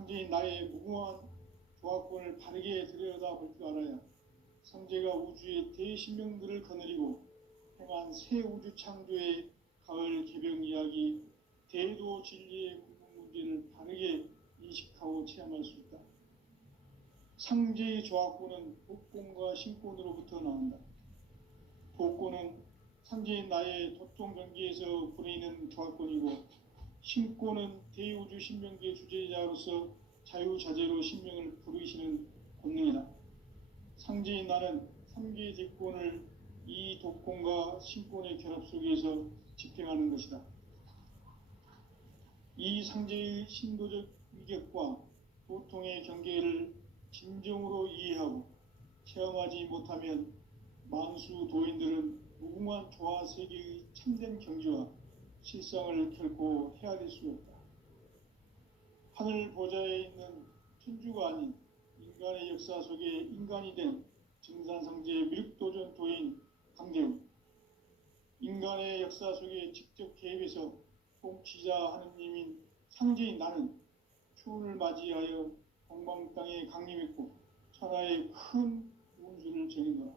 상제인 나의 무궁한 조합권을 바르게 들여다볼 줄 알아야 상제가 우주의 대신명들을 거느리고 행한 새 우주 창조의 가을 개병 이야기, 대도 진리의 궁극 문제를 바르게 인식하고 체험할 수 있다. 상제의 조합권은 복권과 신권으로부터 나온다. 복권은 상제인 나의 도통 경계에서 부리는 조합권이고, 신권은 대우주 신명기의 주제자로서 자유자재로 신명을 부르시는 권능이다. 상제인 나는 3개의 대권을 이 독권과 신권의 결합 속에서 집행하는 것이다. 이 상제의 신도적 위격과 도통의 경계를 진정으로 이해하고 체험하지 못하면 만수 도인들은 무궁한 조화 세계의 참된 경지와 실상을 결코 헤아릴 수 없다. 하늘 보좌에 있는 천주가 아닌 인간의 역사 속에 인간이 된 증산상제 미륵도전 도인 강대우, 인간의 역사 속에 직접 개입해서 통치자 하느님인 상제인 나는 추운을 맞이하여 동방 땅에 강림했고 천하의 큰 운수를 정해놓아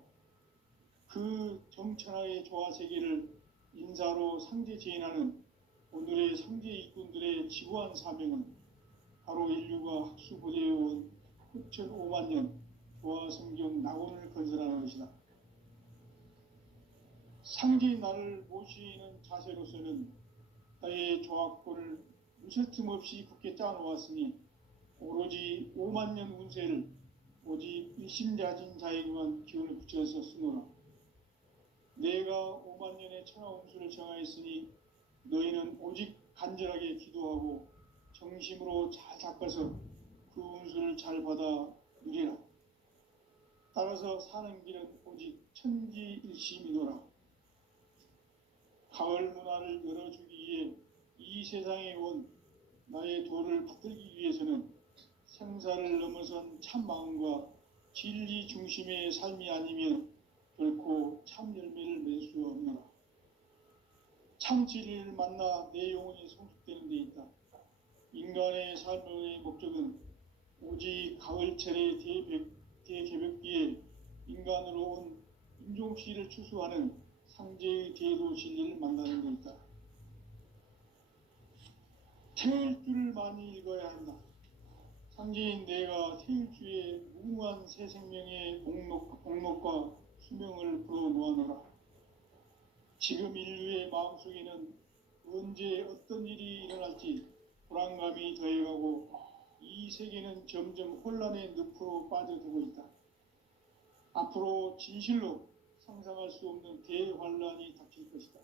그 정천하의 조화세계를 인사로 상제 제인하는 오늘의 상제 일꾼들의 지구한 사명은 바로 인류가 학수고대해온 6,5만 년 조화성경 낙원을 건설하는 것이다. 상제인 나를 모시는 자세로서는 나의 조합권을 무쇠 틈 없이 굳게 짜놓았으니 오로지 5만 년 운세를 오직 일심자진 자에게만 기운을 붙여서 쓰노라. 내가 5만 년의 천하 운수를 정하였으니 너희는 오직 간절하게 기도하고 정심으로 잘 닦아서 그 운수를 잘 받아 누리라. 따라서 사는 길은 오직 천지일심이노라. 가을 문화를 열어주기 위해 이 세상에 온 나의 도를 받들기 위해서는 생사를 넘어선 참 마음과 진리 중심의 삶이 아니면 결코 참 열매를 맺을 수 없노라. 참 진리를 만나 내 영혼이 성숙되는 데 있다. 인간의 삶의 목적은 오직 가을철의 대개벽기에 인간으로 온 인종시를 추수하는 상제의 대도 진리를 만나는 데 있다. 태일주를 많이 읽어야 한다. 상제인 내가 태일주의 무궁한 새 생명의 목록과 수명을 불어놓아노라. 지금 인류의 마음속에는 언제 어떤 일이 일어날지 불안감이 더해가고 이 세계는 점점 혼란의 늪으로 빠져들고 있다. 앞으로 진실로 상상할 수 없는 대환란이 닥칠 것이다.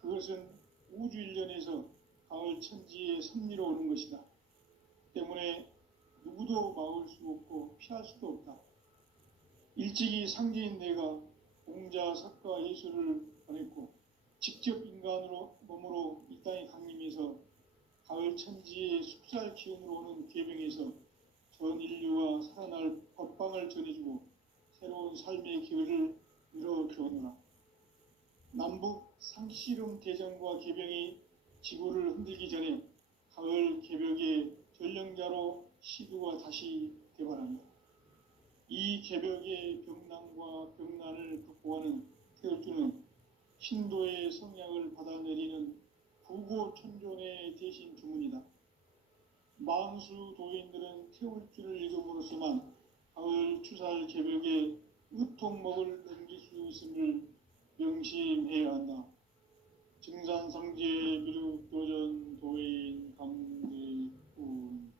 그것은 우주 일련에서 가을 천지의 섭리로 오는 것이다. 때문에 누구도 막을 수 없고 피할 수도 없다. 일찍이 상제인 내가 공자, 석가, 예수를 보냈고 직접 인간으로 몸으로 이 땅에 강림해서 가을 천지의 숙살 기운으로 오는 계병에서 전 인류가 살아날 법방을 전해주고 새로운 삶의 기회를 열어주었노라. 남북 상씨름 대전과 계병이 지구를 흔들기 전에 가을 개벽의 전령자로 시두가 다시 되발한다. 이 개벽의 병난과 병난을 극복하는 태울주는 신도의 성향을 받아내리는 구고천존의 대신 주문이다. 만수 도인들은 태울주를 읽음으로써만 가을 추살 개벽의 의통목을 넘길 수 있음을 명심해야 한다. 증산상제 미륵도전 도인 강대훈.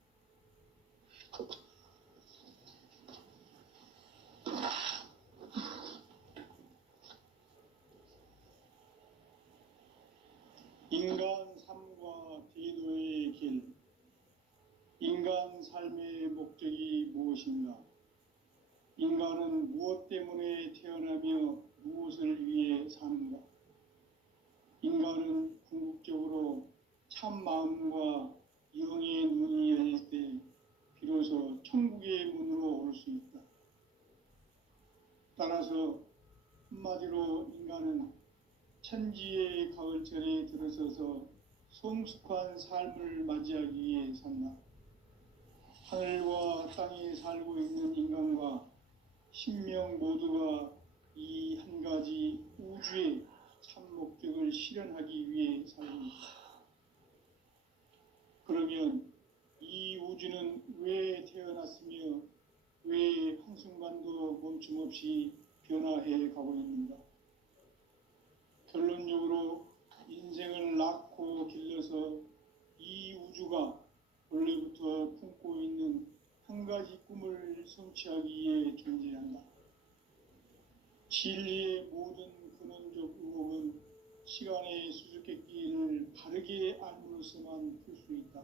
인간 삶과 대도의 길. 인간 삶의 목적이 무엇인가? 인간은 무엇 때문에 태어나며 무엇을 위해 사는가? 인간은 궁극적으로 참 마음과 영의 문이 열릴 때 비로소 천국의 문으로 올 수 있다. 따라서 한마디로 인간은 천지의 가을철에 들어서서 성숙한 삶을 맞이하기 위해 산다. 하늘과 땅에 살고 있는 인간과 신명 모두가 이 한 가지 우주의 참 목적을 실현하기 위해 살고 있다. 그러면 이 우주는 왜 태어났으며 왜 한순간도 멈춤 없이 변화해 가고 있는가? 결론적으로 인생을 낳고 길러서 이 우주가 원래부터 품고 있는 한 가지 꿈을 성취하기 위해 존재한다. 진리의 모든 근원적 의혹은 시간의 수수께끼를 바르게 알므로서만 풀 수 있다.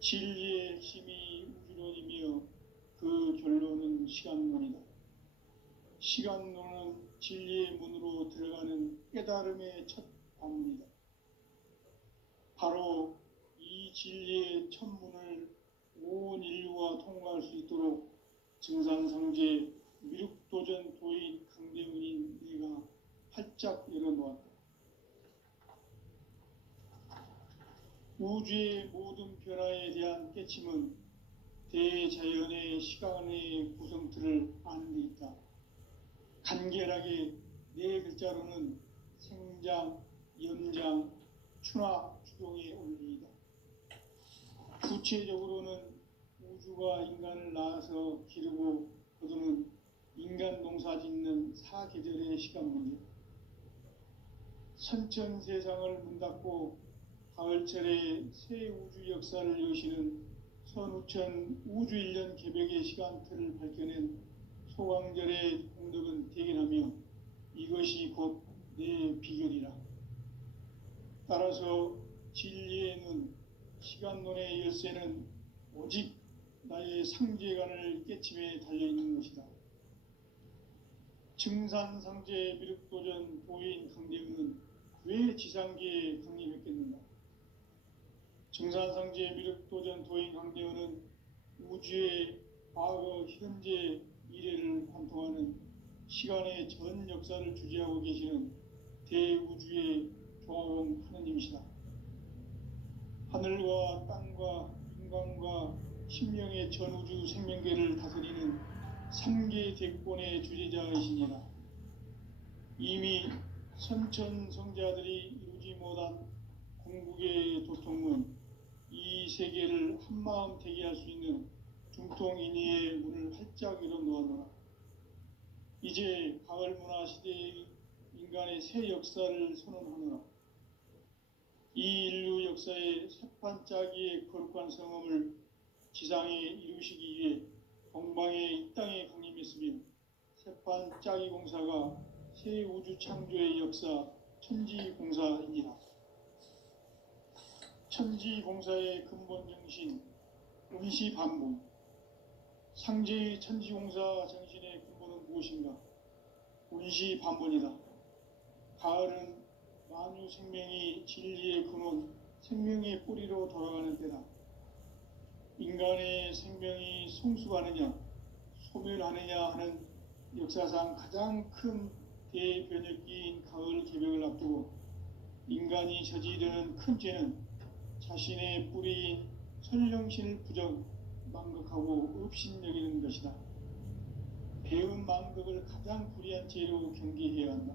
진리의 핵심이 우주론이며 그 결론은 시간론이다. 시간론은 진리의 문으로 들어가는 깨달음의 첫 관문이다. 바로 이 진리의 첫 문을 온 인류가 통과할 수 있도록 증산상제 미륵도전 도인 강대훈인 내가 활짝 열어놓았다. 우주의 모든 변화에 대한 깨침은 대자연의 시간의 구성틀을 아는 데 있다. 간결하게 네 글자로는 생장, 연장, 추나 추동의 원리이다. 구체적으로는 우주가 인간을 낳아서 기르고 거두는 인간 농사 짓는 사계절의 시간 문제, 선천세상을 문 닫고 가을철에 새 우주 역사를 여시는 선우천 우주 1년 개벽의 시간틀을 밝혀낸 소강절의 공덕은 대견하며 이것이 곧 내 비결이라. 따라서 진리의 눈, 시간론의 열쇠는 오직 나의 상제관을 깨침에 달려있는 것이다. 증산상제 미륵도전 도인 강대훈은 왜 지상계에 강림했겠는가? 증산상제 미륵도전 도인 강대훈은 우주의 과거, 현재, 미래를 관통하는 시간의 전 역사를 주재하고 계시는 대우주의 조화원 하느님이시다. 하늘과 땅과 인간과 신명의 전우주 생명계를 다스리는 3계 대권의 주재자이시니라. 이미 선천성자들이 이루지 못한 궁극의 도통은 이 세계를 한마음 되게 할 수 있는 중통인의의 문을 활짝 열어놓아노라. 이제 가을 문화 시대의 인간의 새 역사를 선언하노라. 이 인류 역사의 새판짜기의 거룩한 성험을 지상에 이루시기 위해 동방의 이 땅에 강림했으며 새판짜기 공사가 새 우주 창조의 역사 천지공사이니라. 천지공사의 근본 정신 운시반복. 상제의 천지공사 정신의 근본은 무엇인가? 운시반복이다. 가을은 만유 생명이 진리의 근원, 생명의 뿌리로 돌아가는 때다. 인간의 생명이 성숙하느냐, 소멸하느냐 하는 역사상 가장 큰 대변혁기인 가을 개벽을 앞두고 인간이 저지르는 큰 죄는 자신의 뿌리인 선령신을 부정, 망극하고 업신여기는 것이다. 배은 망덕을 가장 불의한 죄로 경계해야 한다.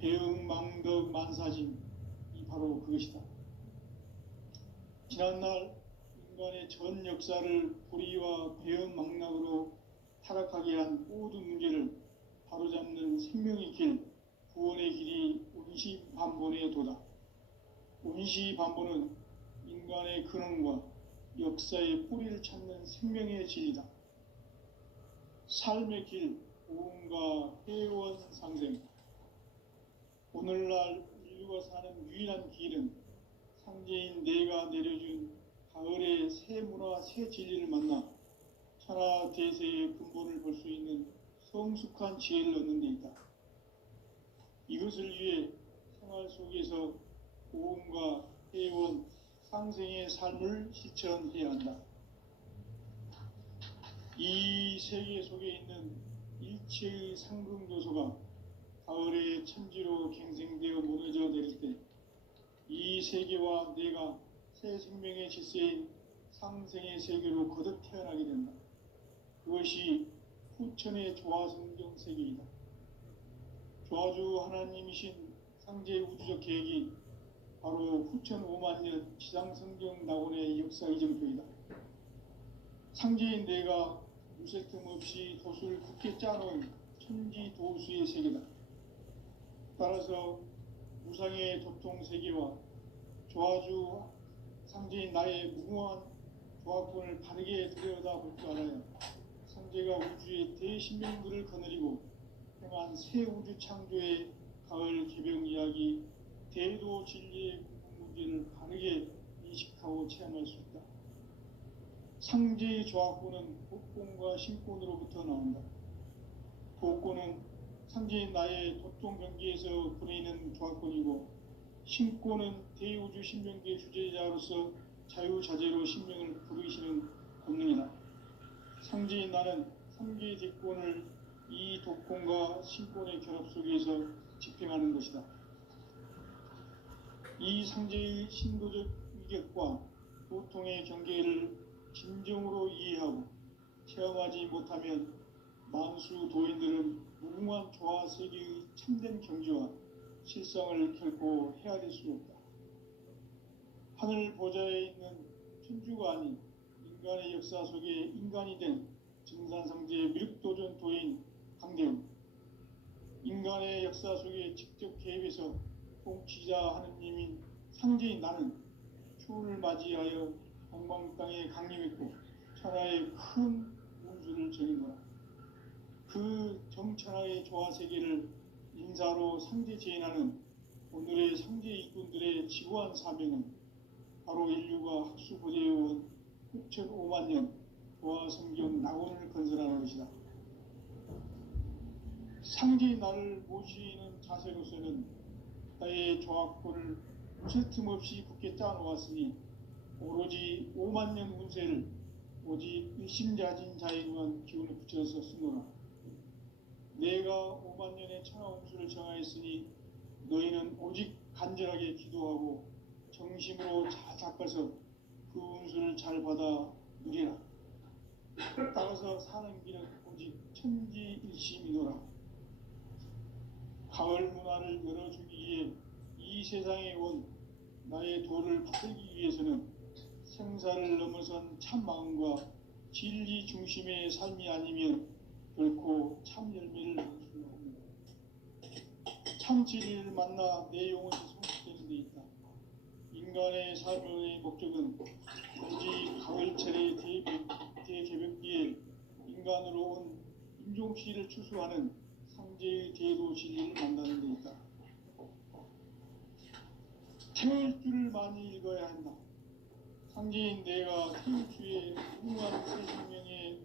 배은 망덕 만사진, 이 바로 그것이다. 지난날 인간의 전 역사를 불의와 배은 망락으로 타락하게 한 모든 문제를 바로잡는 생명의 길, 구원의 길이 운시반본의 도다. 운시반본은 인간의 근원과 역사의 뿌리를 찾는 생명의 진리다. 삶의 길, 오음과 회원 상생. 오늘날 인류가 사는 유일한 길은 상제인 내가 내려준 가을의 새 문화, 새 진리를 만나 천하 대세의 근본을 볼 수 있는 성숙한 지혜를 얻는 데 있다. 이것을 위해 생활 속에서 오음과 회원, 상생의 삶을 실천해야 한다. 이 세계 속에 있는 일체의 상금 요소가 가을의 천지로 갱생되어 무너져 내릴 때 이 세계와 내가 새 생명의 질서인 상생의 세계로 거듭 태어나게 된다. 그것이 후천의 조화성경 세계이다. 조화주 하나님이신 상제의 우주적 계획이 바로 후천 5만 년 지상성경 낙원의 역사 이정표이다. 상제인 내가 무색 틈 없이 도수를 굳게 짜놓은 천지도수의 세계다. 따라서 무상의 도통세계와 조화주 상제인 나의 무궁한 조화권을 바르게 들여다볼 줄 알아야 상제가 우주의 대신명들을 거느리고 행한 새 우주 창조의 가을 개병 이야기 대도 진리의 문제를 바르게 인식하고 체험할 수 있다. 상제의 조화권은 복권과 신권으로부터 나온다. 복권은 상제인 나의 도통 경계에서 보내는 조화권이고, 신권은 대우주 신명계의 주제자로서 자유자재로 신명을 부르시는 권능이다. 상제인 나는 상계 대권을 이 도권과 신권의 결합 속에서 집행하는 것이다. 이 상제의 신도적 위격과 도통의 경계를 진정으로 이해하고 체험하지 못하면 만수 도인들은 무궁한 조화 세계의 참된 경지와 실상을 결코 헤아릴 수 없다. 하늘 보좌에 있는 천주가 아닌 인간의 역사 속에 인간이 된 증산상제의 미륵도전 도인 강대훈, 인간의 역사 속에 직접 개입해서 통치자 하느님인 상제인 나는 추운을 맞이하여 동방 땅에 강림했고 천하의 큰 운수를 정인노라. 그 정천하의 조화세계를 인사로 상제 제인하는 오늘의 상제 일꾼들의 지구한 사명은 바로 인류가 학수고대해온 6,5만 년 조화성경 낙원을 건설하는 것이다. 상제의 나를 모시는 자세로서는 나의 조화권을 무색 틈 없이 굳게 짜놓았으니 오로지 5만 년 운세를 오직 일심자진 자에게만 기운을 붙여서 쓰노라. 내가 5만 년의 천하 운수를 정하였으니 너희는 오직 간절하게 기도하고 정심으로 잘 닦아서 그 운수를 잘 받아 누리라. 따라서 사는 길은 오직 천지일심이노라. 가을 문화를 열어주기 위해 이 세상에 온 나의 도를 받들기 위해서는 생사를 넘어선 참 마음과 진리 중심의 삶이 아니면 결코 참 열매를 얻을 수 없는 참 진리를 만나 내 영혼이 성숙되는 데 있다. 인간의 삶의 목적은 오직 가을철의 대개벽기에 인간으로 온 인종피를 추수하는 상제의 대도 진리를 만나는 데 있다. 태울 줄을 많이 읽어야 한다. 상제인 내가 태울 주의 무궁한 새 생명의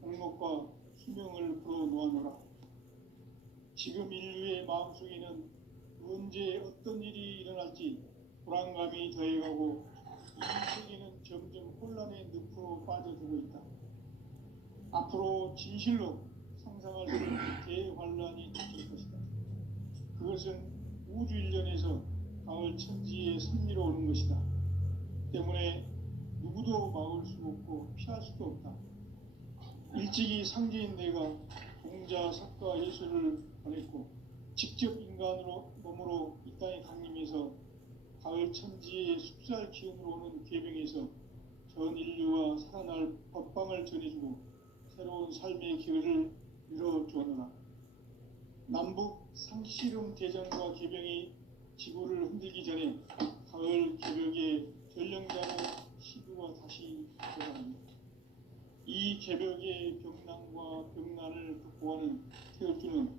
목록과 수명을 불어놓아노라. 지금 인류의 마음속에는 언제 어떤 일이 일어날지 불안감이 더해가고 이 세계는 점점 혼란의 늪으로 빠져들고 있다. 앞으로 진실로 상상할 수 없는 대환란이 닥칠 것이다. 그것은 우주 일련에서 가을 천지의 섭리로 오는 것이다. 때문에 누구도 막을 수 없고 피할 수도 없다. 일찍이 상제인 내가 공자, 석가, 예수를 보냈고 직접 인간으로 몸으로 이 땅에 강림해서 가을 천지의 숲살 기운으로 오는 괴병에서 전 인류와 살아날 법방을 전해주고 새로운 삶의 기회를 이뤄주었노라. 남북 상씨름 대전과 개병이 지구를 흔들기 전에 가을 개벽의 전령자로 시구가 다시 돌아갑니다. 이 개벽의 병난과 병난을 극복하는 태울주는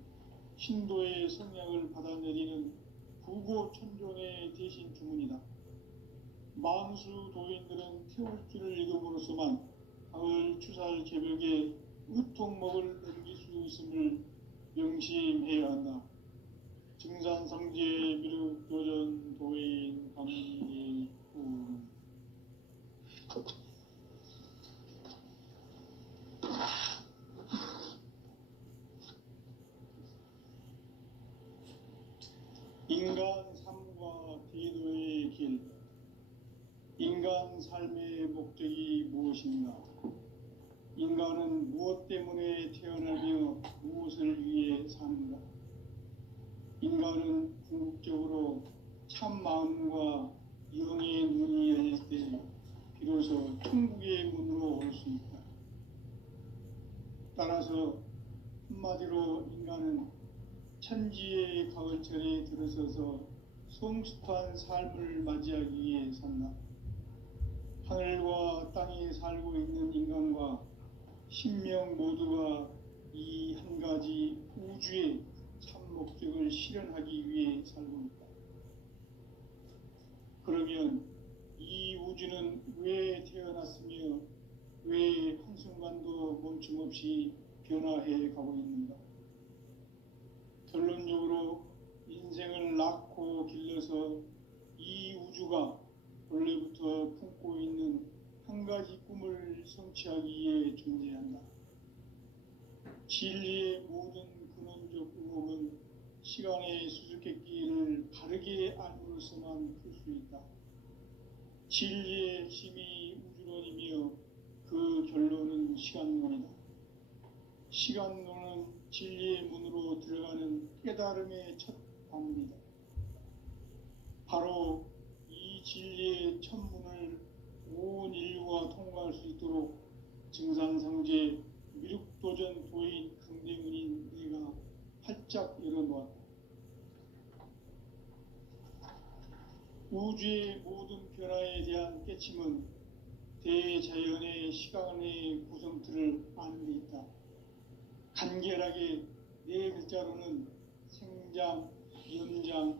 신도의 성약을 받아내리는 부고천존의 대신 주문이다. 만수 도인들은 태울주를 읽음으로써만 가을 추살 개벽의 으통목을 넘길 수 있음을 명심해야 한다. 증산상제 미륵도전 도인 강리훈. 인간 삶과 대도의 길. 인간 삶 삶의 목적이 무엇인가? 인간은 무엇 때문에 태어나며 무엇을 위해 사는가? 인간은 궁극적으로 참 마음과 영의 눈이 열릴 때 비로소 천국의 문으로 올 수 있다. 따라서 한마디로 인간은 천지의 가을철에 들어서서 성숙한 삶을 맞이하기 위해 산다. 하늘과 땅에 살고 있는 인간과 신명 모두가 이 한 가지 우주의 참 목적을 실현하기 위해 살고 있다. 그러면 이 우주는 왜 태어났으며 왜 한순간도 멈춤 없이 변화해 가고 있는가? 결론적으로 인생을 낳고 길러서 이 우주가 원래부터 품고 있는 한 가지 꿈을 성취하기 위해 존재한다. 진리의 모든 근원적 의혹은 시간의 수수께끼를 바르게 알므로써만 풀 수 있다. 진리의 핵심이 우주론이며 그 결론은 시간론이다. 시간론은 진리의 문으로 들어가는 깨달음의 첫 방문이다. 바로 이 진리의 첫 문을 온 인류가 통과할 수 있도록 증산상제 미륵도전 도인 강대문인 내가 활짝 열어놓았다. 우주의 모든 변화에 대한 깨침은 대자연의 시간의 구성틀을 아는 데 있다. 간결하게 네 글자로는 생장, 연장,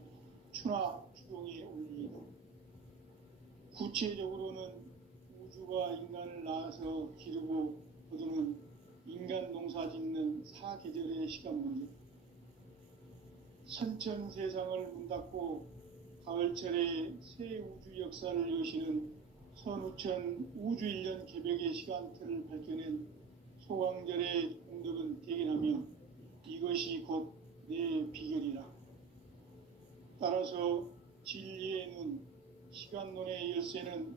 추나 추동의 원리이다. 구체적으로는 우주가 인간을 낳아서 기르고 거두는 인간 농사 짓는 사계절의 시간 문제. 선천 세상을 문 닫고 가을철에 새 우주 역사를 여시는 선우천 우주 1년 개벽의 시간틀을 밝혀낸 소강절의 공덕은 대견하며 이것이 곧 내 비결이라. 따라서 진리의 눈, 시간론의 열쇠는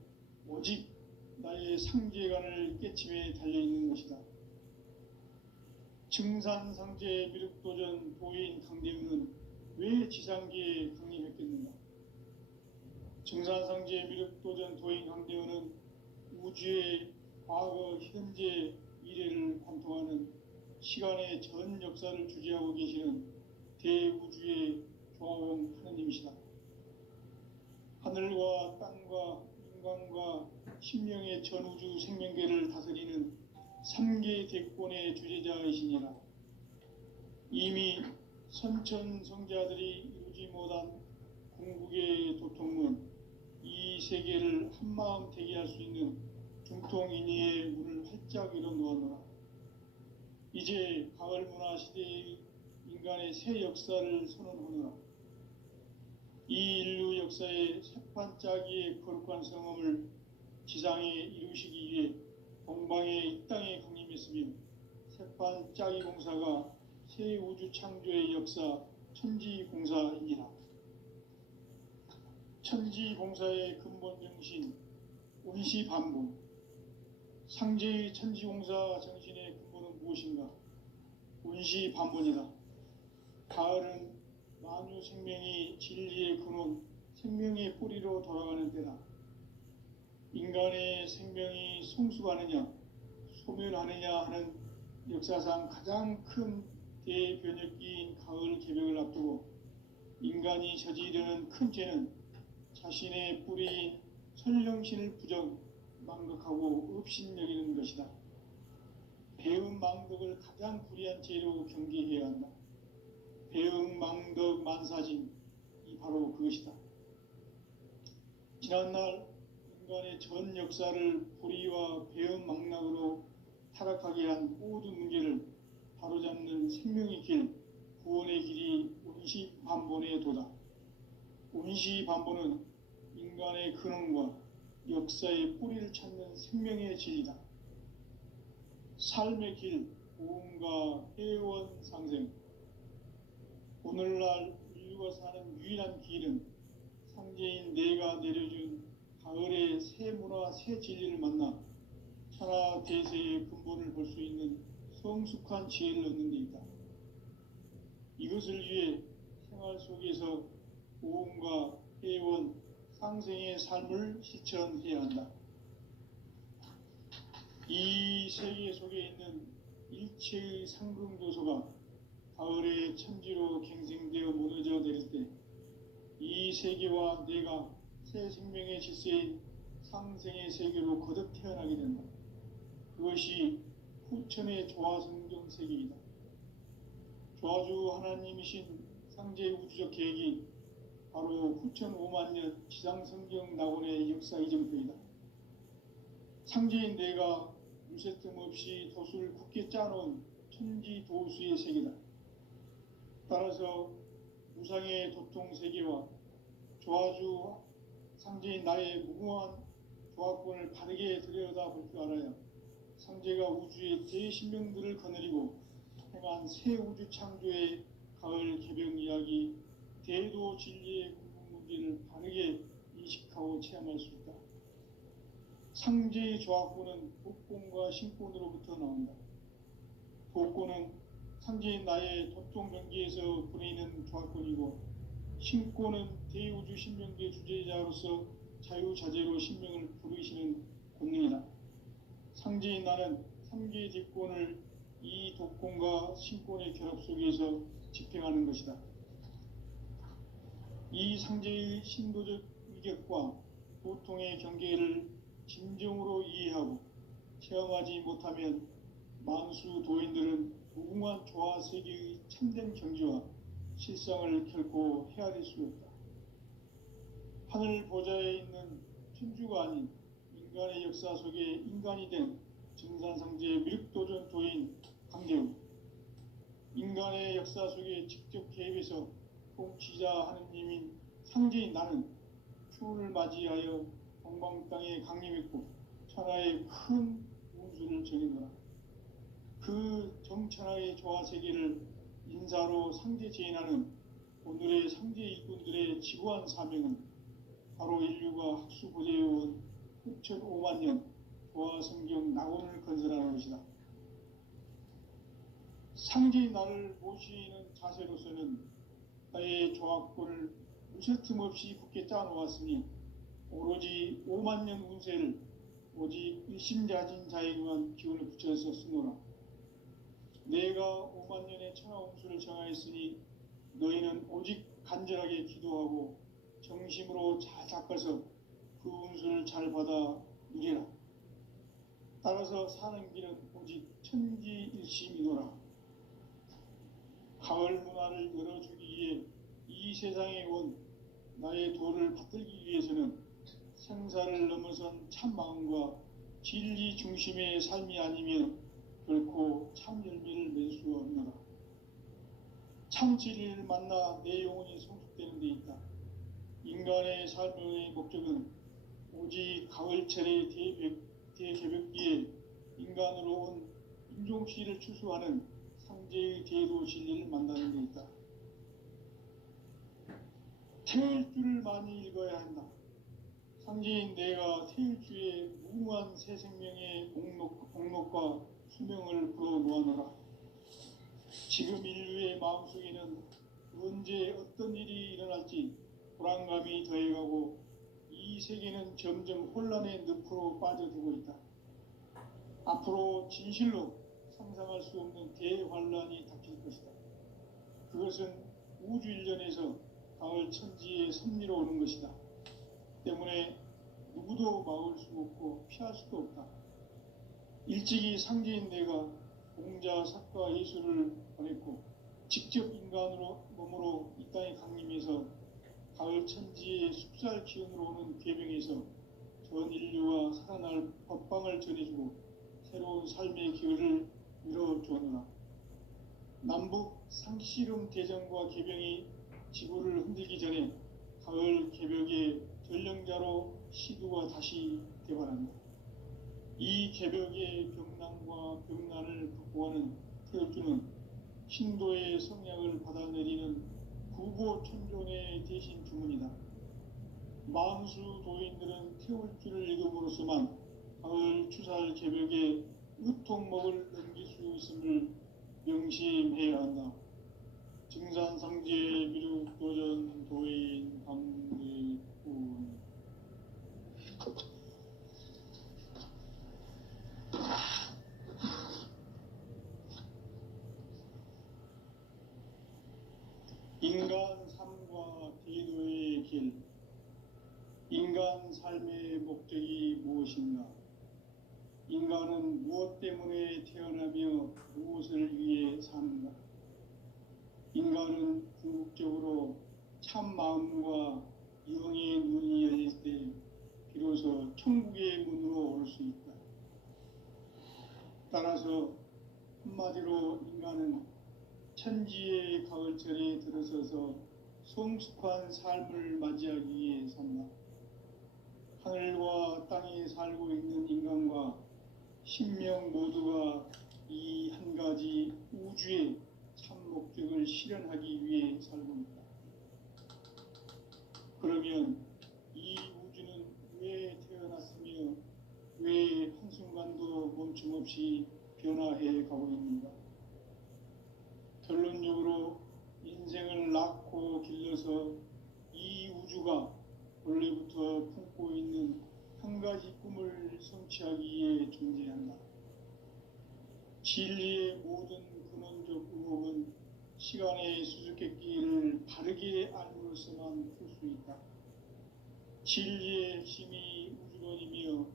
오직 나의 상제관을 깨침에 달려있는 것이다. 증산상제 미륵도전 도인 강대훈은 왜 지상계에 강림했겠는가? 증산상제 미륵도전 도인 강대훈은 우주의 과거, 현재, 미래를 관통하는 시간의 전 역사를 주재하고 계시는 대우주의 조화원 하느님이시다. 하늘과 땅과 인간과 신명의 전우주 생명계를 다스리는 3계 대권의 주재자이시니라. 이미 선천성자들이 이루지 못한 궁극의 도통문, 이 세계를 한마음 되게 할 수 있는 중통인의의 문을 활짝 열어놓았노라. 이제 가을 문화 시대의 인간의 새 역사를 선언하노라. 이 인류 역사의 새판짜기의 거룩한 성험을 지상에 이루시기 위해 동방의 이 땅에 강림했으며 새판짜기 공사가 새 우주 창조의 역사 천지공사이니라. 천지공사의 근본 정신 운시반복. 상제의 천지공사 정신의 근본은 무엇인가? 운시반복이다. 가을은 만유 생명이 진리의 근원, 생명의 뿌리로 돌아가는 때다. 인간의 생명이 성숙하느냐, 소멸하느냐 하는 역사상 가장 큰 대변혁기인 가을 개벽을 앞두고 인간이 저지르는 큰 죄는 자신의 뿌리인 설령신을 부정, 망각하고 업신여기는 것이다. 배은 망덕을 가장 불의한 죄로 경계해야 한다. 배은 망덕 만사진, 이 바로 그것이다. 지난날 인간의 전 역사를 불의와 배은 망락으로 타락하게 한 모든 문제를 바로잡는 생명의 길, 구원의 길이 운시반본의 도다. 운시반본은 인간의 근원과 역사의 뿌리를 찾는 생명의 진리다. 삶의 길, 고음과 회원 상생. 오늘날 인류가 사는 유일한 길은 상제인 내가 내려준 가을의 새 문화, 새 진리를 만나 천하 대세의 근본을 볼 수 있는 성숙한 지혜를 얻는 데 있다. 이것을 위해 생활 속에서 보험과 회원, 상생의 삶을 실천해야 한다. 이 세계 속에 있는 일체의 상승도소가 가을의 천지로 갱생되어 무너져 내릴 때 이 세계와 내가 새 생명의 질서인 상생의 세계로 거듭 태어나게 된다. 그것이 후천의 조화성경 세계이다. 조화주 하나님이신 상제 우주적 계획이 바로 후천 5만 년 지상성경 낙원의 역사 이정표이다. 상제인 내가 유세 틈 없이 도수를 굳게 짜놓은 천지 도수의 세계다. 따라서 무상의 도통 세계와 조화주 상제인 나의 무궁한 조화권을 바르게 들여다볼 줄 알아야 상제가 우주의 대신명들을 거느리고 행한 새 우주 창조의 가을 개병 이야기, 대도 진리의 궁극 문제를 바르게 인식하고 체험할 수 있다. 상제의 조화권은 복권과 신권으로부터 나온다. 복권은 상제인 나의 도통 경계에서 보내는 조화권이고, 신권은 대우주 신명계 주제자로서 자유자재로 신명을 부르시는 권능이다. 상제인 나는 3개의 뒷권을 이 독권과 신권의 결합 속에서 집행하는 것이다. 이 상제의 신도적 위격과 보통의 경계를 진정으로 이해하고 체험하지 못하면 만수 도인들은 무궁한 조화 세계의 참된 경지와 실상을 결코 헤아릴 수 없다. 하늘 보좌에 있는 천주가 아닌 인간의 역사 속에 인간이 된 정산상제의 미륵도전 도인 강대우, 인간의 역사 속에 직접 개입해서 통치자 하느님인 상제인 나는 추운을 맞이하여 동방 땅에 강림했고 천하의 큰 운수를 정해노라. 그 정천하의 조화세계를 인사로 상제 제인하는 오늘의 상제 일꾼들의 지구한 사명은 바로 인류가 학수고대해온 후천 5만 년 조화성경 낙원을 건설하는 것이다. 상제인 나를 모시는 자세로서는 나의 조화권을 무쇠 틈 없이 굳게 짜놓았으니 오로지 5만 년 운세를 오직 일심자진 자에게만 기운을 붙여서 쓰노라. 내가 5만 년의 천하 운수를 정하였으니 너희는 오직 간절하게 기도하고 정심으로 잘 닦아서 그 운수를 잘 받아 누리라. 따라서 사는 길은 오직 천지일심이노라. 가을 문화를 열어주기 위해 이 세상에 온 나의 도를 받들기 위해서는 생사를 넘어선 참 마음과 진리 중심의 삶이 아니면 결코 참 열매를 맺을 수 없노라. 참 진리를 만나 내 영혼이 성숙되는 데 있다. 인간의 삶의 목적은 오직 가을철의 대개벽기에 인간으로 온 인종시를 추수하는 상제의 대도 진리를 만나는 데 있다. 태일 주를 많이 읽어야 한다. 상제인 내가 태일주의 무궁한 새 생명의 공록과 수명을 불어놓아노라. 지금 인류의 마음속에는 언제 어떤 일이 일어날지 불안감이 더해가고 이 세계는 점점 혼란의 늪으로 빠져들고 있다. 앞으로 진실로 상상할 수 없는 대환란이 닥칠 것이다. 그것은 우주 일전에서 가을 천지의 섭리로 오는 것이다. 때문에 누구도 막을 수 없고 피할 수도 없다. 일찍이 상제인 내가 공자, 사과, 예수를 보냈고 직접 인간으로 몸으로 이 땅에 강림해서 가을 천지의 숲살 기운으로 오는 괴병에서 전 인류가 살아날 법방을 전해주고 새로운 삶의 기회를 이뤄주었노라. 남북 상씨름 대전과 개병이 지구를 흔들기 전에 가을 개벽의 전령자로 시두가 다시 대발한다. 이 개벽의 병난과 병난을 극복하는 태엽주는 신도의 성약을 받아내리는 구보 천존의 대신 주문이다. 만수 도인들은 태울 줄을 익음으로써만 가을 추살 개벽에 으통목을 넘길 수 있음을 명심해야 한다. 증산상제 미륵도전 도인 강대군. 인간 삶과 대도의 길. 인간 삶의 목적이 무엇인가? 인간은 무엇 때문에 태어나며 무엇을 위해 사는가? 인간은 궁극적으로 참 마음과 영의 눈이 열릴 때 비로소 천국의 문으로 올 수 있다. 따라서 한마디로 인간은 천지의 가을철에 들어서서 성숙한 삶을 맞이하기 위해 산다. 하늘과 땅에 살고 있는 인간과 신명 모두가 이 한 가지 우주의 참 목적을 실현하기 위해 살고 있다. 그러면 이 우주는 왜 태어났으며 왜 한순간도 멈춤없이 변화해 가고 있는가? 결론적으로 인생을 낳고 길러서 이 우주가 원래부터 품고 있는 한 가지 꿈을 성취하기 위해 존재한다. 진리의 모든 근원적 의혹은 시간의 수수께끼를 바르게 알므로써만 풀 수 있다. 진리의 핵심이 우주론이며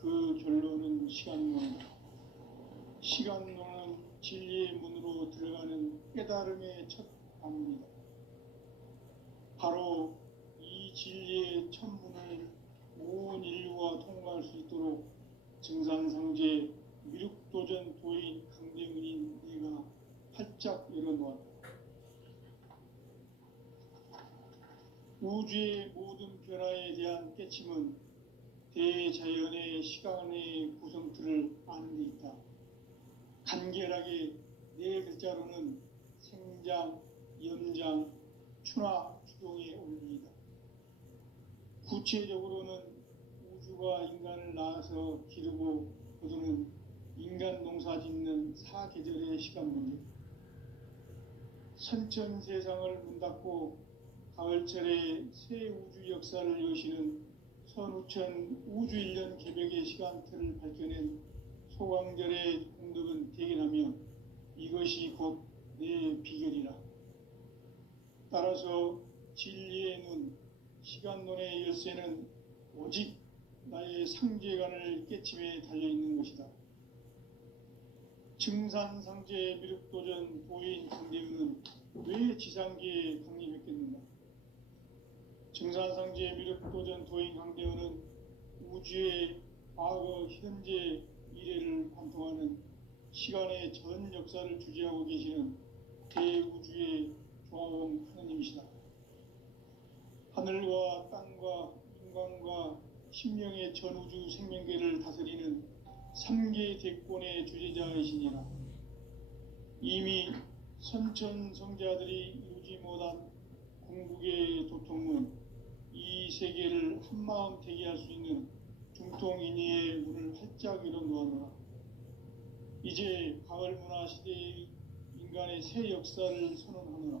그 결론은 시간론이다. 시간론은 진리의 문으로 들어가는 깨달음의 첫 방문이다. 바로 이 진리의 첫 문을 온 인류가 통과할 수 있도록 증산상제 미륵도전 도인 강대훈인 내가 활짝 열어놓았다. 우주의 모든 변화에 대한 깨침은 대자연의 시간의 구성틀을 아는 데 있다. 간결하게 네 글자로는 생장, 염장, 추나 추동의 원리이다. 구체적으로는 우주가 인간을 낳아서 기르고 거두는 인간 농사 짓는 사계절의 시간 문제. 선천 세상을 문 닫고 가을철에 새 우주 역사를 여시는 선우천 우주 1년 개벽의 시간틀을 밝혀낸 소강절의 공덕은 대견하며 이것이 곧 내 비결이라. 따라서 진리의 눈, 시간론의 열쇠는 오직 나의 상제관을 깨침에 달려있는 것이다. 증산상제 미륵도전 도인 강대훈은 왜 지상계에 강림했겠는가? 증산상제 미륵도전 도인 강대훈은 우주의 과거, 현재, 미래를 관통하는 시간의 전 역사를 주재하고 계시는 대우주의 조화원 하느님이시다. 하늘과 땅과 인간과 신명의 전우주 생명계를 다스리는 3계 대권의 주재자이시니라. 이미 선천성자들이 이루지 못한 궁극의 도통문, 이 세계를 한마음 되게 할 수 있는 중통인의의 문을 활짝 열어놓았노라. 이제 가을 문화 시대의 인간의 새 역사를 선언하노라.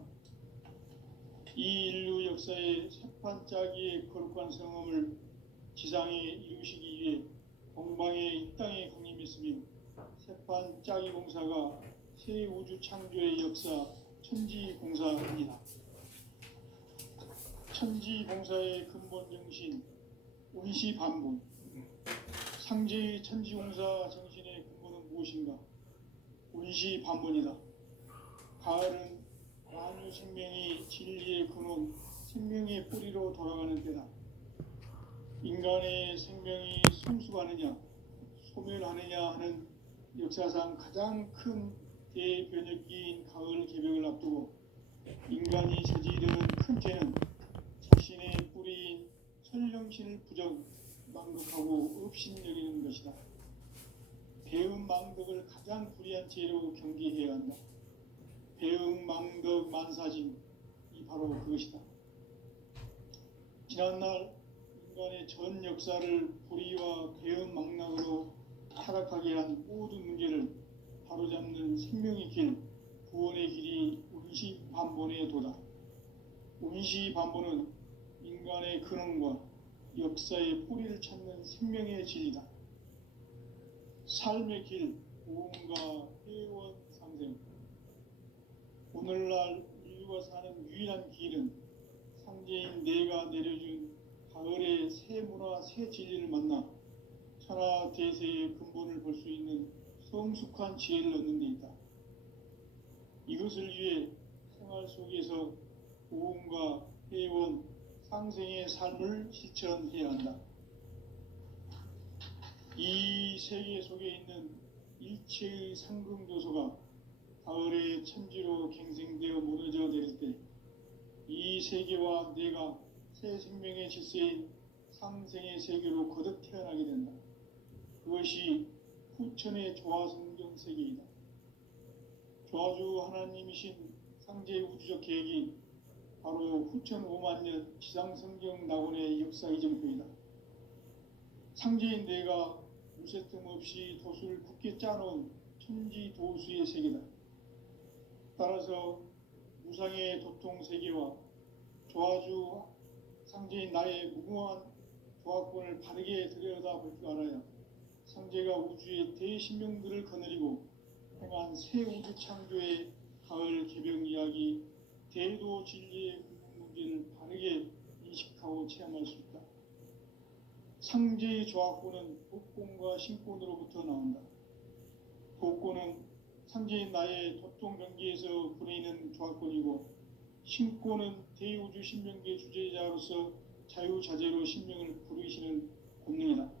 이 인류 역사의 새판짜기의 거룩한 성험을 지상에 이루시기 위해 동방의 이 땅에 강림했으며 새판짜기 공사가 새 우주 창조의 역사 천지공사입니다. 천지공사의 근본 정신 운시반분. 상제의 천지공사 정신의 근본은 무엇인가? 운시반분이다. 가을은 만유 생명이 진리의 근원, 생명의 뿌리로 돌아가는 때다. 인간의 생명이 성숙하느냐, 소멸하느냐 하는 역사상 가장 큰 대변혁기인 가을 개벽을 앞두고 인간이 저지르는 큰 죄는 자신의 뿌리인 설령신을 망극하고 업신여기는 것이다. 배은망덕을 가장 불의한 죄로 경계해야 한다. 배은망덕 만사진, 이 바로 그것이다. 지난날 인간의 전 역사를 불의와 계엄망락으로 타락하게 한 모든 문제를 바로잡는 생명의 길, 구원의 길이 운시반본의 도다. 운시반본은 인간의 근원과 역사의 뿌리를 찾는 생명의 진리다. 삶의 길, 보험과 회원 상생. 오늘날 인류가 사는 유일한 길은 상제인 내가 내려준 가을의 새 문화, 새 진리를 만나 천하 대세의 근본을 볼 수 있는 성숙한 지혜를 얻는 데 있다. 이것을 위해 생활 속에서 보험과 회원, 상생의 삶을 실천해야 한다. 이 세계 속에 있는 일체의 상승조소가 가을의 천지로 갱생되어 무너져 내릴 때 이 세계와 내가 새 생명의 질서인 상생의 세계로 거듭 태어나게 된다. 그것이 후천의 조화성경 세계이다. 조화주 하나님이신 상제의 우주적 계획이 바로 후천 5만 년 지상성경 낙원의 역사 이정표이다. 상제인 내가 무쇠 틈 없이 도수를 굳게 짜놓은 천지 도수의 세계다. 따라서 무상의 도통 세계와 조화주 상제인 나의 무궁한 조화권을 바르게 들여다볼 줄 알아야 상제가 우주의 대신명들을 거느리고 행한 새 우주 창조의 가을 개병 이야기, 대도 진리의 문제를 바르게 인식하고 체험할 수 있다. 상제의 조화권은 복권과 신권으로부터 나온다. 복권은 상제인 나의 도통 경계에서 보내는 조화권이고, 신권은 대우주 신명계 주제자로서 자유자재로 신명을 부르시는 본능이다.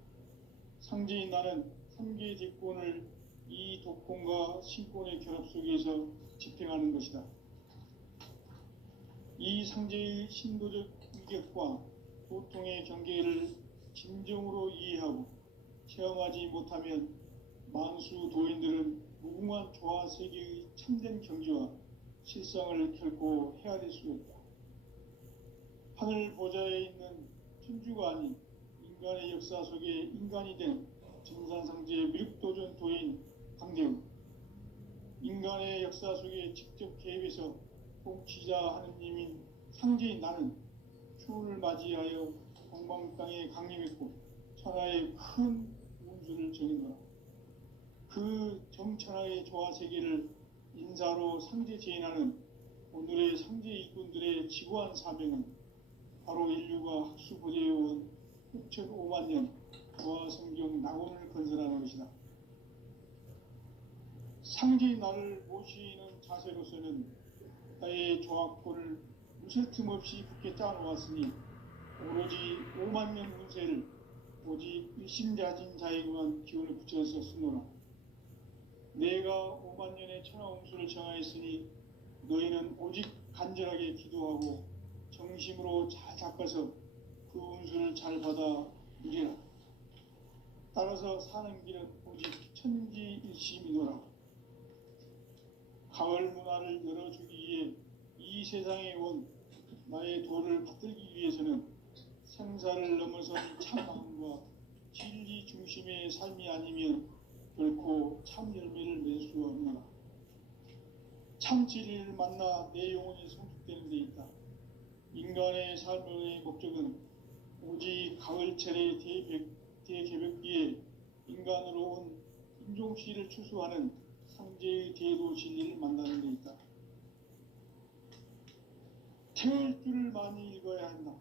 상제인 나는 3개의 대권을 이 독권과 신권의 결합 속에서 집행하는 것이다. 이 상제의 신도적 위격과 도통의 경계를 진정으로 이해하고 체험하지 못하면 만수 도인들은 무궁한 조화 세계의 참된 경지와 실상을 결코 헤아릴 수 없다. 하늘 보좌에 있는 천주가 아닌 인간의 역사 속에 인간이 된 정산상제의 미륵도전 도인 강대우, 인간의 역사 속에 직접 개입해서 통치자 하느님인 상제인 나는 추운을 맞이하여 동방 땅에 강림했고 천하의 큰 운수를 정해놓아 그 정천하의 조화세계를 인사로 상제 제인하는 오늘의 상제 일꾼들의 지구한 사명은 바로 인류가 학수고대해온 6,5만 년 조화성경 낙원을 건설하는 것이다. 상제의 나를 모시는 자세로서는 나의 조화권을 무쇠 틈 없이 굳게 짜놓았으니 오로지 5만 년 운세를 오직 일심자진 자에게만 기운을 붙여서 쓰노라. 내가 5만 년의 천하 운수를 정하였으니 너희는 오직 간절하게 기도하고 정심으로 잘 닦아서 그 운수를 잘 받아 누리라. 따라서 사는 길은 오직 천지일심이노라. 가을 문화를 열어주기 위해 이 세상에 온 나의 도를 받들기 위해서는 생사를 넘어선 참마음과 진리 중심의 삶이 아니면 결코 참 열매를 낼 수 없노라. 참 진리를 만나 내 영혼이 성숙되는 데 있다. 인간의 삶의 목적은 오직 가을철의 대개벽기에 인간으로 온 인종시를 추수하는 상제의 대도 진리를 만나는 데 있다. 태울 줄을 많이 읽어야 한다.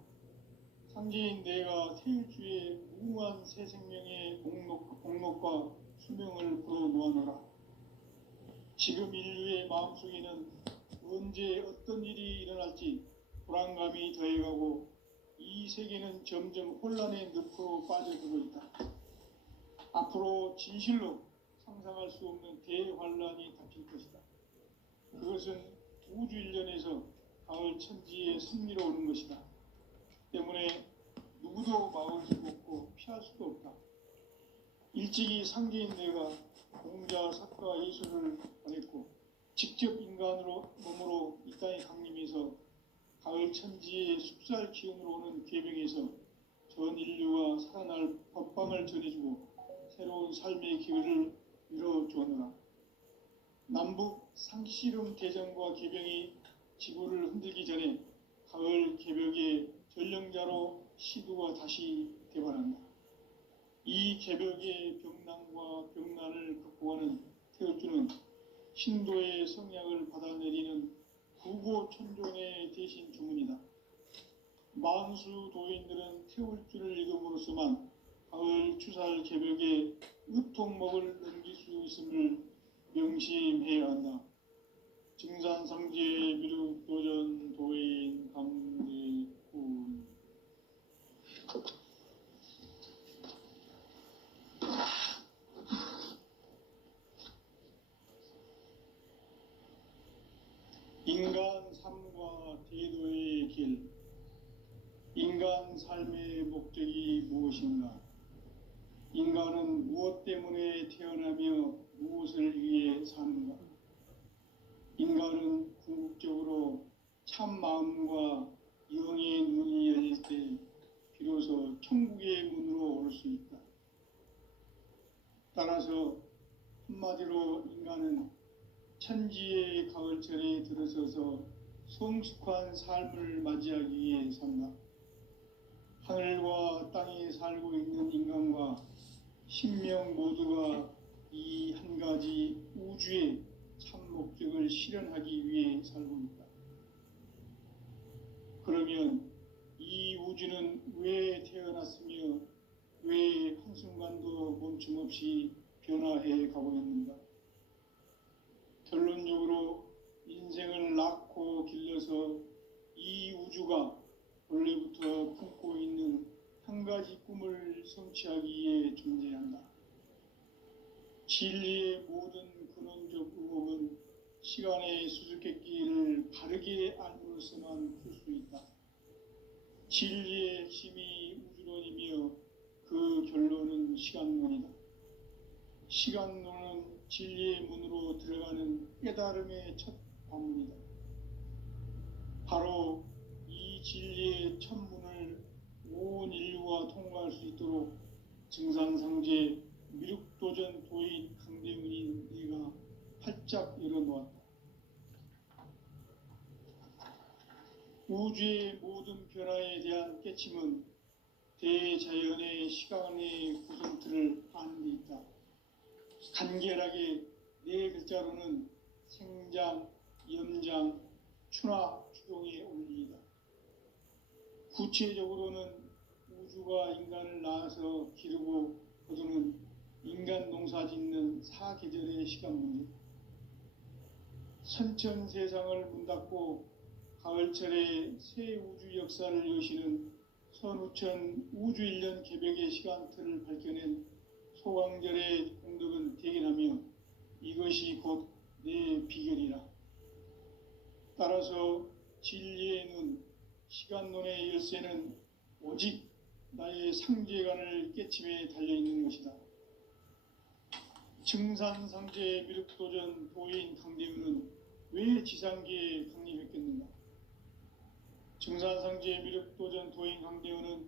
상제인 내가 태일주의 무궁한 새 생명의 공록과 수명을 불어놓아노라. 지금 인류의 마음속에는 언제 어떤 일이 일어날지 불안감이 더해가고 이 세계는 점점 혼란의 늪으로 빠져들고 있다. 앞으로 진실로 상상할 수 없는 대환란이 닥칠 것이다. 그것은 우주 일련에서 가을 천지의 섭리로 오는 것이다. 때문에 누구도 막을 수 없고 피할 수도 없다. 일찍이 상제인 내가 공자, 사과, 예술을 보냈고 직접 인간으로 몸으로 이 땅에 강림해서 가을 천지의 숲살 기운으로 오는 괴병에서 전 인류가 살아날 법방을 전해주고 새로운 삶의 기회를 열어주었노라. 남북 상씨름 대전과 개병이 지구를 흔들기 전에 가을 개벽의 전령자로 시두가 다시 개발한다. 이 개벽의 병난과 병난을 극복하는 태울주는 신도의 성약을 받아내리는 구고천종의 대신 주문이다. 만수 도인들은 태울주를 읽음으로써만 가을 추살 개벽의 의통목을 넘길 수 있음을 명심해야 한다. 증산상제 미륵도전 도인 강대군. 인간 삶과 대도의 길. 인간 삶의 목적이 무엇인가? 인간은 무엇 때문에 태어나며 무엇을 위해 사는가? 인간은 궁극적으로 참 마음과 영의 눈이 열릴 때 비로소 천국의 문으로 올 수 있다. 따라서 한마디로 인간은 천지의 가을철에 들어서서 성숙한 삶을 맞이하기 위해 산다. 하늘과 땅에 살고 있는 인간과 신명 모두가 이 한 가지 우주의 참 목적을 실현하기 위해 살고 있다. 그러면 이 우주는 왜 태어났으며 왜 한순간도 멈춤없이 변화해 가고 있는가? 결론적으로 인생을 낳고 길러서 이 우주가 원래부터 품고 있는 한 가지 꿈을 성취하기 위해 존재한다. 진리의 모든 근원적 의혹은 시간의 수수께끼를 바르게 알므로써만 풀 수 있다. 진리의 핵심이 우주론이며 그 결론은 시간론이다. 시간론은 진리의 문으로 들어가는 깨달음의 첫 관문이다. 바로 이 진리의 첫 문을 온 인류가 통과할 수 있도록 증산상제 미륵도전 도인 강대문인 네가 활짝 열어놓았다. 우주의 모든 변화에 대한 깨침은 대자연의 시간의 구성틀을 아는 데 있다. 간결하게 네 글자로는 생장, 염장, 추나 추동의 원리이다. 구체적으로는 우주가 인간을 낳아서 기르고 거두는 인간 농사 짓는 사계절의 시간 문제. 선천 세상을 문 닫고 가을철에 새 우주 역사를 여시는 선우천 우주일년 개벽의 시간틀을 밝혀낸 소강절의 공덕은 대견하며 이것이 곧 내 비결이라. 따라서 진리의 눈, 시간론의 열쇠는 오직 나의 상제관을 깨침에 달려있는 것이다. 증산상제 미륵도전 도인 강대우는 왜 지상계에 강림했겠는가? 증산상제 미륵도전 도인 강대우는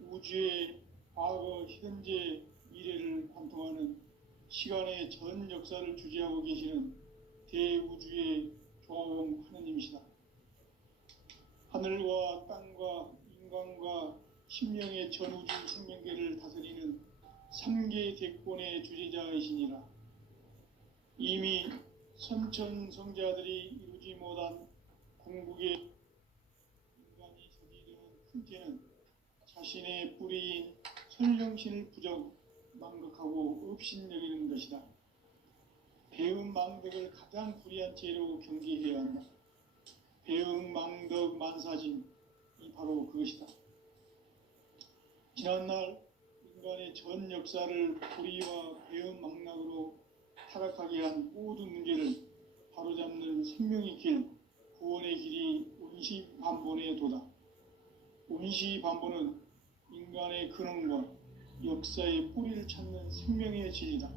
우주의 과거, 현재, 미래를 관통하는 시간의 전 역사를 주재하고 계시는 대우주의 조홍 하느님이시다. 하늘과 땅과 인간과 신명의 전우주 생명계를 다스리는 3계 대권의 주재자이시니라. 이미 선천성자들이 이루지 못한 궁극의 인간이 저지르는 큰 죄는 자신의 뿌리인 천령신을 부정, 망극하고 업신여기는 것이다. 배음 망덕을 가장 불의한 죄로 경계해야 한다. 배음 망덕 만사짐이 바로 그것이다. 지난날 인간의 전 역사를 불의와 배음 망락으로 타락하게 한 모든 문제를 바로잡는 생명의 길, 구원의 길이 운시반본의 도다. 운시반본은 인간의 근원과 역사의 뿌리를 찾는 생명의 진리다.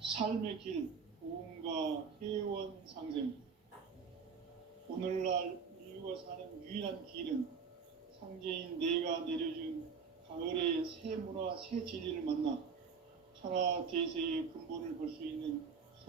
삶의 길, 보험과 회원 상생. 오늘날 인류가 사는 유일한 길은 창제인 내가 내려준 가을의 새 문화 새 진리를 만나 천하 대세의 근본을 볼